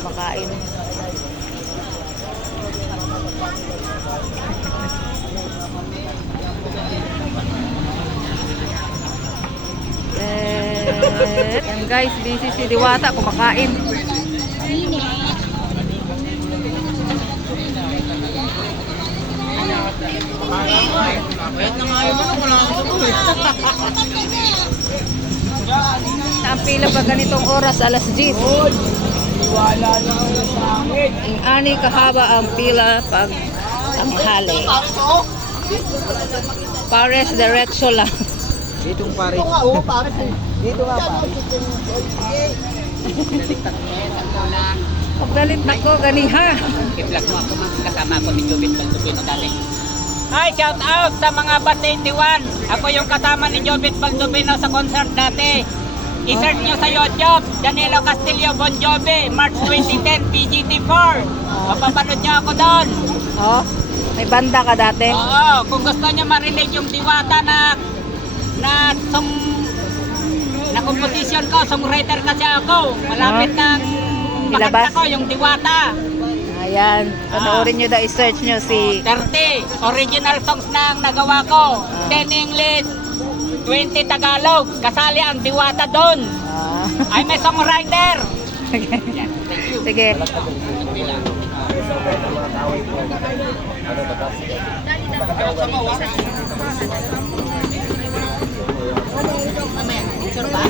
kumakain. Yan guys, busy si Diwata kumakain. Ang pila ba ganitong oras, alas 10? Wala na ako sa akin. Ang ani kahaba ang pila pag tanghali. Pares diretso lang. Ditong pare. Dito nga pa. Pagdalit na ko, ganiha. I-vlog mo ako, kasama ako ni Jobit Baldubino dali. Hi, shout out sa mga Band 81. Ako yung kasama ni Jobit Baldubino sa concert dati. I-search nyo sa YouTube, Danilo Castillo Bon Jovi, March 2010, PGT4. Mapapanood nyo ako doon. Oh, may banda ka dati. Oo, kung gusto nyo marinig yung Diwata na composition ko, songwriter kasi ako. Malapit ng Ilabas? makanta ko yung Diwata. Ayan, panoorin nyo daw, i-search nyo si... 30 original songs na ang nagawa ko. 10 English, 20 Tagalog. Kasali ang Diwata doon. I'm a songwriter. Sige. Sure ba?